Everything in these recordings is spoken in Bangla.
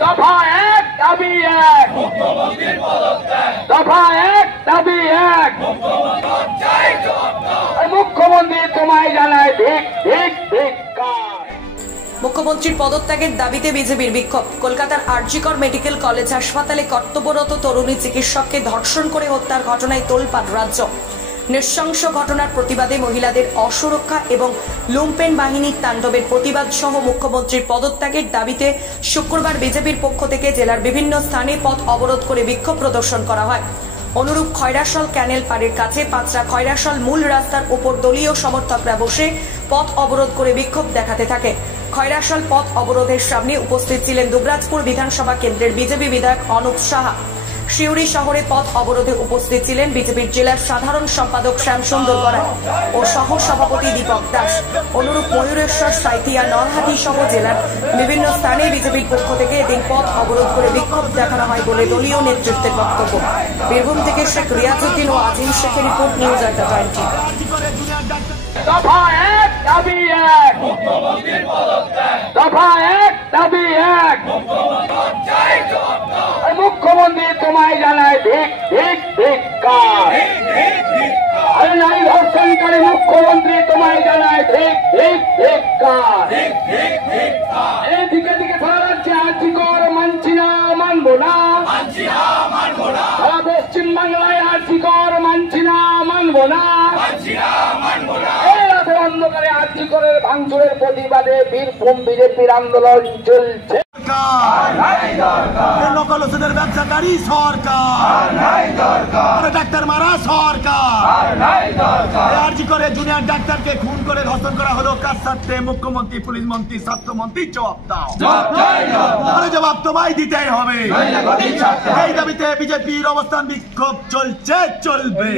দফা এক দাবি এক, দফা এক দাবি এক, মুখ্যমন্ত্রী তোমায় জানায় ধিক ধিক ধিক্কার। মুখ্যমন্ত্রীর পদত্যাগের দাবিতে বিজেপির বিক্ষোভ। কলকাতার আরজিকর মেডিকেল কলেজ হাসপাতালে কর্তব্যরত তরুণী চিকিৎসককে ধর্ষণ করে হত্যার ঘটনায় তোলপাড় রাজ্য। নৃশংস ঘটনার প্রতিবাদে মহিলাদের অসুরক্ষা এবং লুম্পেন বাহিনীর তাণ্ডবের প্রতিবাদ সহ মুখ্যমন্ত্রীর পদত্যাগের দাবিতে শুক্রবার বিজেপির পক্ষ থেকে জেলার বিভিন্ন স্থানে পথ অবরোধ করে বিক্ষোভ প্রদর্শন করা হয়। অনুরূপ খয়রাশাল ক্যানেল পাড়ের কাছে পাঁচরা খয়রাশাল মূল রাস্তার উপর দলীয় সমর্থকরা বসে পথ অবরোধ করে বিক্ষোভ দেখাতে থাকে। খয়রাশাল পথ অবরোধের সামনে উপস্থিত ছিলেন দুবরাজপুর বিধানসভা কেন্দ্রের বিজেপি বিধায়ক অনুপ সাহা। শিউরি শহরে পথ অবরোধে উপস্থিত ছিলেন বিজেপির জেলার সাধারণ সম্পাদক শ্যামসুন্দর গড়াই ও সহ সভাপতি দীপক দাস। অনুরূপ ময়ূরেশ্বর, সাঁইথিয়া, নরহাটি সহ জেলার বিভিন্ন স্থানে বিজেপির পক্ষ থেকে এদিন পথ অবরোধ করে বিক্ষোভ দেখানো হয় বলে দলীয় নেতৃত্বের বক্তব্য। বীরভূম থেকে শেখ রিয়াজউদ্দিন ও আজিম শেখের রিপোর্ট, নিউজ আড্ডা 20। দফা এক দাবি এক, দফা এক দাবি এক, মুখ্যমন্ত্রী তোমায় জানায় ধিক ধিক ধিক্কার। নারী ধর্ষণকারী মুখ্যমন্ত্রী তোমায় জানায় ধিক ধিক ধিক্কার। এদিকে দিকে সারা রাজ্যে আর্জিকর মানছি না, মানবো না। সারা পশ্চিম বাংলায় আর্জিকর মানছি না, মানবো না। এই রাতের অন্ধকারে আর্জিকরের ভাঙচুরের প্রতিবাদে বীরভূম বিজেপির আন্দোলন চলছে। লোকাল ওষুধের ব্যবসাকারী সরকার, ডাক্তার মারা সরকার, আরজি করে জুনিয়র ডাক্তারকে খুন করে ধর্ষণ করা হলো কার স্বার্থে? মুখ্যমন্ত্রী, পুলিশ মন্ত্রী, স্বাস্থ্যমন্ত্রী জবাব দাও। জবাব তোমায় দিতেই হবে। এই দাবিতে বিজেপির অবস্থান বিক্ষোভ চলছে, চলবে।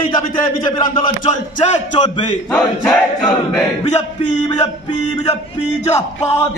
এই দাবিতে বিজেপির আন্দোলন চলছে, চলবে। বিজেপি বিজেপি বিজেপি জবাব